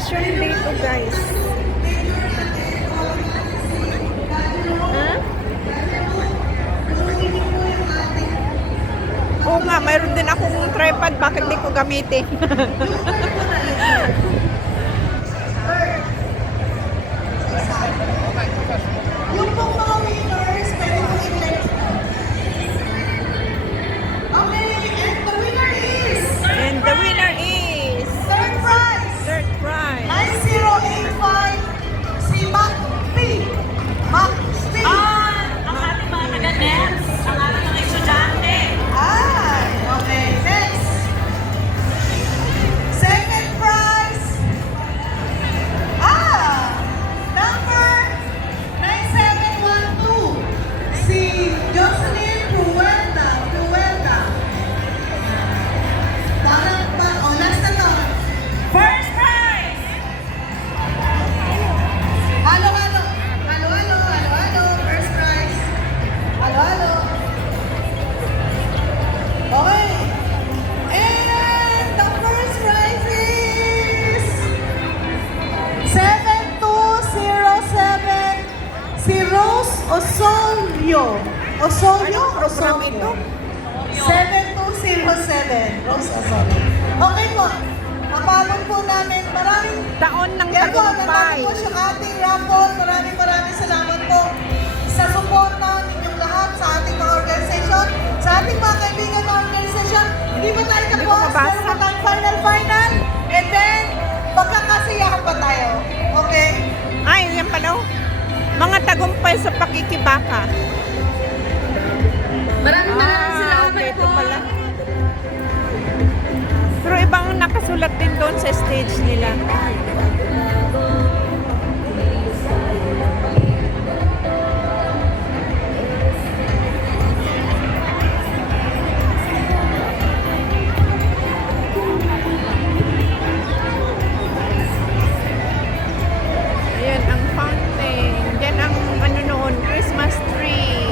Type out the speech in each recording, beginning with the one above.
celebration dito, guys. Oo nga, mayroon din akong tripod. Bakit di ko gamitin? Yung pong mga winners, pwede mo i-click. Okay, and the winner is... And the winner is... Third prize! Third prize. 9085, si Mac P. Mac P. Ang ating mga taga-NEMS, ang ating mga estudyante. Ay, okay, next. Second prize. Number 9712. Si Jocelyn Pruelta. Parang pa, last na to. First prize! Halo. First prize. Halo. Okay. And the first prize is 7207 si Rose Osorio. Program ito? 7207 Rose Osorio. Okay po. Mapalong po namin. Maraming Taon ng yan po, tagumpay. natapos po siya ating raffle. Maraming salamat po sa suporta ninyong lahat sa ating mga organisasyon, sa ating mga kaibigan na organisasyon. Hindi pa tayo Hindi ko tapos, mabasa. meron pa tayong final, and then, magkakasiyahan pa tayo. Okay? Ay, yan pala. Mga tagumpay sa pakikibaka. Maraming salamat okay, ito po. pala. Pero ibang nakasulat din doon sa stage nila. Ayan ang fountain. Diyan ang ano noon, Christmas tree.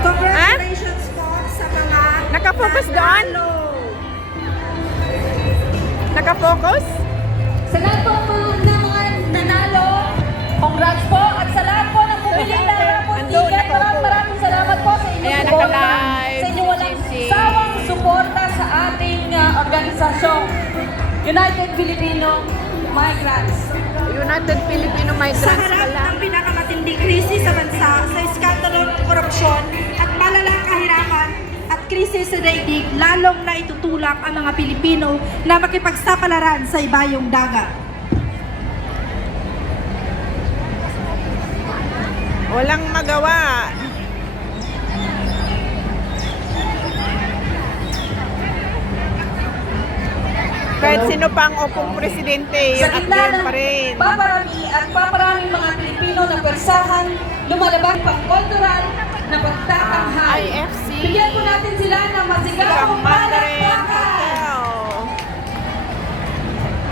Congratulations po sa mga Nakafocus doon? Nakafocus? Sa lahat po ng mga nanalo, congrats po. At sa lahat po ng pumili ng raffle Andun, ticket, nakaupo. maraming salamat po sa inyong Ayan, suporta. naka-live, Sa inyong walang GC. sawang suporta sa ating organisasyong United Filipino Migrants. United Filipino Sa Migrants harap pala. ng pinakamatinding krisis sa bansa sa iskandalo ng korupsyon at malalang kahirapan at krisis sa daigdig, lalong na itutulak ang mga Pilipino na makipagsapalaran sa ibayong dagat. Walang magawa. Kahit sino pa ang upong presidente, Sa yung gitna actor ng pa rin. paparami at paparaming mga Pilipino na persahan, lumalabas pang kultural na pagtatanghal. IFC. Bigyan po natin sila ng masigabong Mandarin palakpakan. Hotel.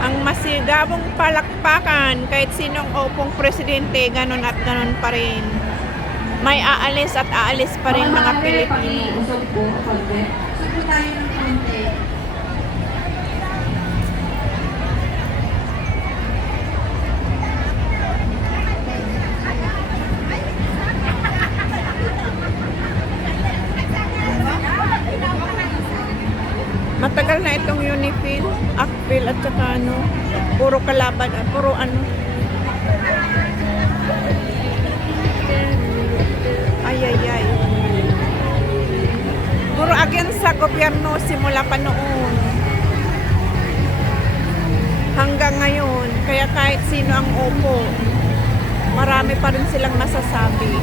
Ang masigabong palakpakan, kahit sinong upong presidente, ganun at ganun pa rin. May aalis at aalis pa rin mga Pilipino. Usog po, konti. Usog po tayo ng konti. Matagal na itong Unifil, Akpil at saka ano, puro kalaban, puro ano. Ay. Puro against sa gobyerno simula pa noon. Hanggang ngayon, kaya kahit sino ang upo, marami pa rin silang masasabi.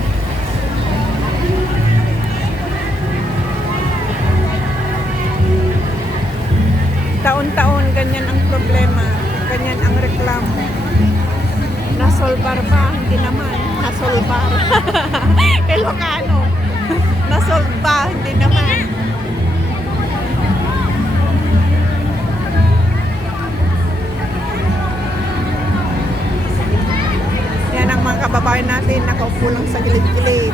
Taon-taon, ganyan ang problema. Ganyan ang reklamo. Nasolbar ba? Hindi naman. Nasolbar. Ilocano. Nasolve ba? Hindi naman. Yan ang mga kababayan natin. Nakaupo lang sa gilid-gilid.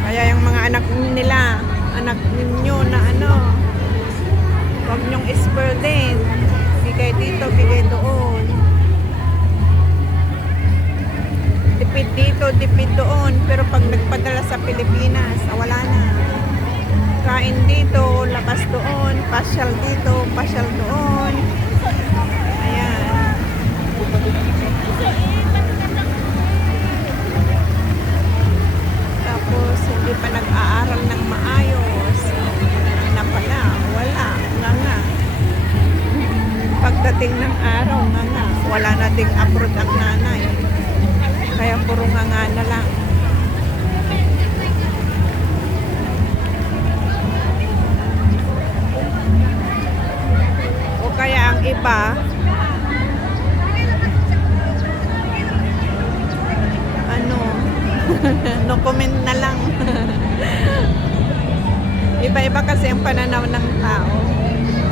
Kaya yung mga anak nila, anak ninyo na ano, huwag nyong isper din. Bigay dito, bigay doon. Tipid dito, tipid doon. Pero pag nagpadala sa Pilipinas, wala na. Kain dito, labas doon, pasyal dito, pasyal doon. Ayan. Tapos, hindi pa nag-aaral ng maayos. Ano na pala, wala, nga. Pagdating ng araw, nga, wala na ding abroad ang nanay. Kaya puro nga na lang. O kaya ang iba, ano, no comment na lang. Iba-iba kasi ang pananaw ng tao.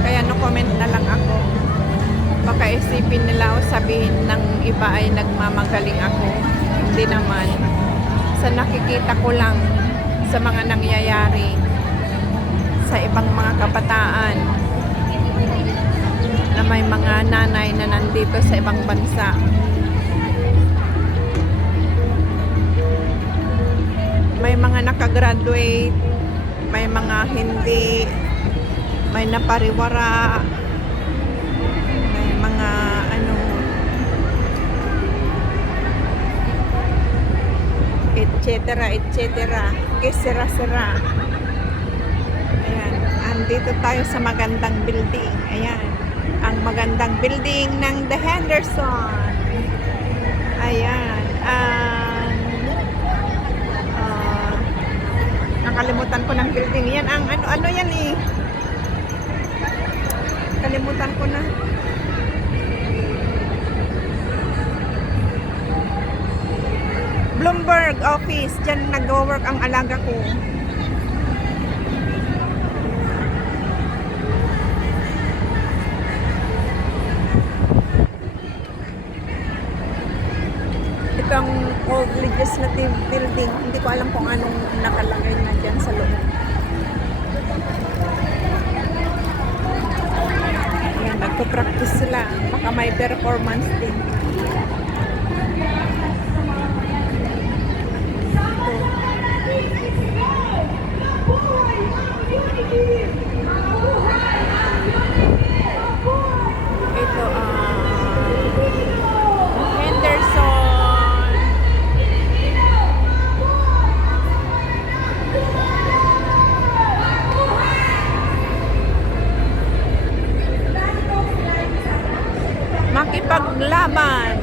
Kaya no comment na lang ako. Baka isipin nila o sabihin ng iba ay nagmamagaling ako. Hindi naman. Sa nakikita ko lang sa mga nangyayari sa ibang mga kabataan na may mga nanay na nandito sa ibang bansa. May mga nakagraduate, may mga hindi, may napariwara, may mga ano, etc. Kesera-sera. Ayan, andito tayo sa magandang building. Ayan, ang magandang building ng The Henderson. Ayan, nakalimutan ko ng building. Yan ang ano yan eh. Kalimutan ko na. Bloomberg office. Diyan nag-work ang alaga ko. Ito ang old legislative building. Hindi ko alam kung anong nakalagay na dyan sa loob. Ayan, nagpo-practice sila. Baka may performance din. Ito Henderson. Makipaglaban.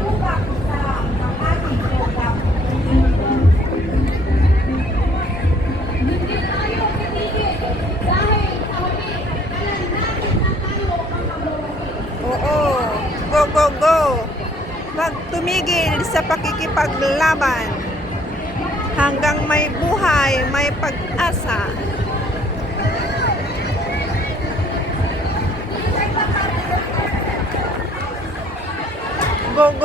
Oo. Go. Wag tumigil sa pakikipaglaban. Hanggang may buhay, may pag-asa. Go.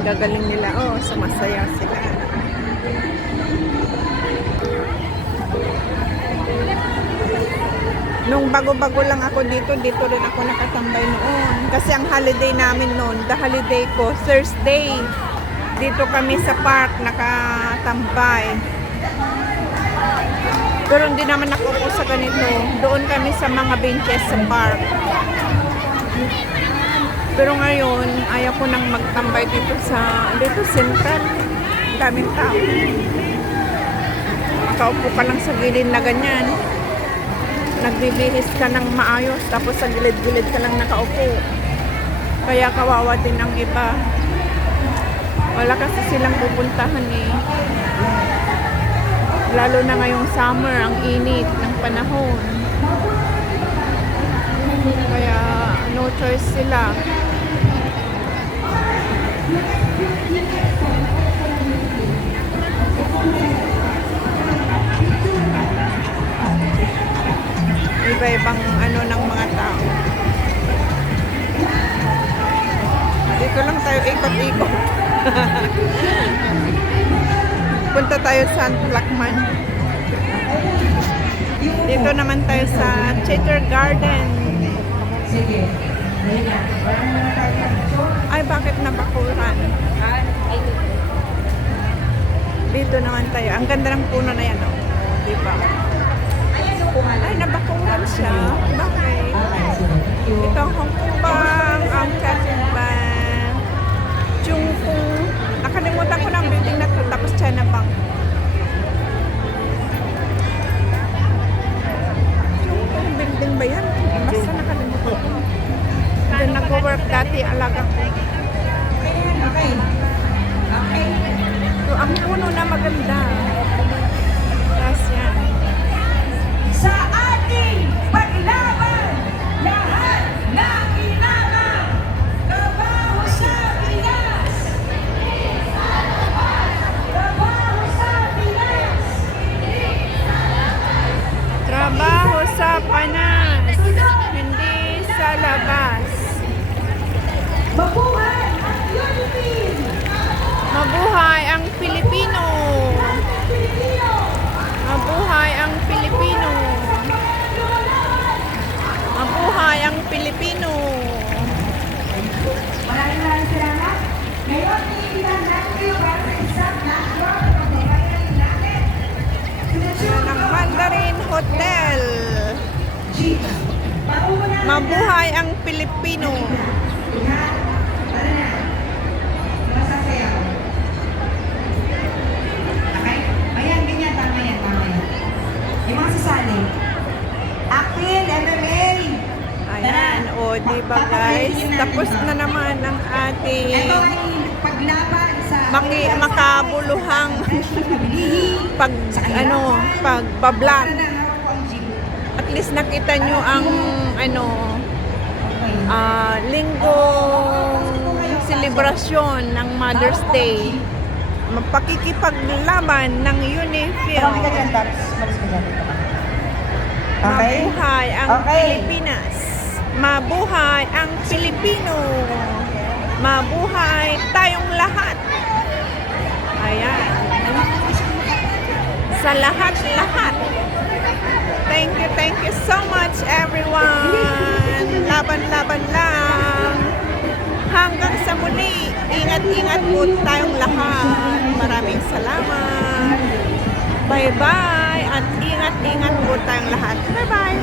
Gagaling nila. Oh, sumasaya sila. Nung bago-bago lang ako dito rin ako nakatambay noon. Kasi ang holiday namin noon, the holiday ko, Thursday. Dito kami sa park nakatambay. Pero hindi naman ako sa ganito. Doon kami sa mga benches sa park. Pero ngayon, ayaw ko nang magtambay dito central. Daming tao. Makaupo ka lang sa gilid na ganyan. Nagbibihis ka ng maayos, tapos sa gilid-gilid ka lang nakaupo. Kaya kawawa din ang iba. Wala kasi silang pupuntahan eh. Lalo na ngayong summer, ang init ng panahon. Kaya no choice sila. Iba-ibang ano ng mga tao. Dito lang tayo ikot-ikot. Punta tayo sa Lakman. Dito naman tayo sa Theater Garden. Sige. Dali na. Parang naman tayo ng picture. Ay, bakit nabakuran? Dito naman tayo. Ang ganda ng puno na yan, oh. Diba? Ayan, so kumalan. Ay, nabakuran siya. Bakit? Ito ang Hong Kong Bank, ang China Bank, Chung Kung. Nakalimutan ko na ang building na to, tapos China Bank. Chung Kung building ba yan? Basta nakalimutan ko. Doon nag-work dati, alaga ko. Okay. Okay. So, ang puno na maganda. Tapos yan. Sa ating paglaban, lahat ng inamang trabaho sa Pinas. Trabaho sa Pinas. Trabaho sa panas, hindi sa labas. Mabuhay ang Philippines! Mabuhay ang Pilipino! Pilipino! Mabuhay ang Pilipino! Mabuhay ang Pilipino! Maraming salamat. Ngayon, iilan natin kayo para sa isang national pagbabayaran natin. Yan ang Mandarin Hotel. Mabuhay Mabuhay ang Pilipino! Masasayaw. Okay? Ayan, ganyan. Tama yan, tama yan. Yung mga sasali. Akil, MMA. Ayan, o diba guys? Tapos na naman ang Ito ating ay paglaban sa... makabuluhang pagbablog. At least nakita nyo ang linggong selebrasyon ng Mother's Day. Mapakikipaglaban ng UNIFIL. Mabuhay ang Pilipinas. Mabuhay ang Pilipino. Mabuhay tayong lahat. Ayan. Sa lahat-lahat. Thank you so much everyone. Laban-laban lang. Hanggang sa muli. Ingat-ingat po tayong lahat. Maraming salamat. Bye-bye. At ingat-ingat po tayong lahat. Bye-bye.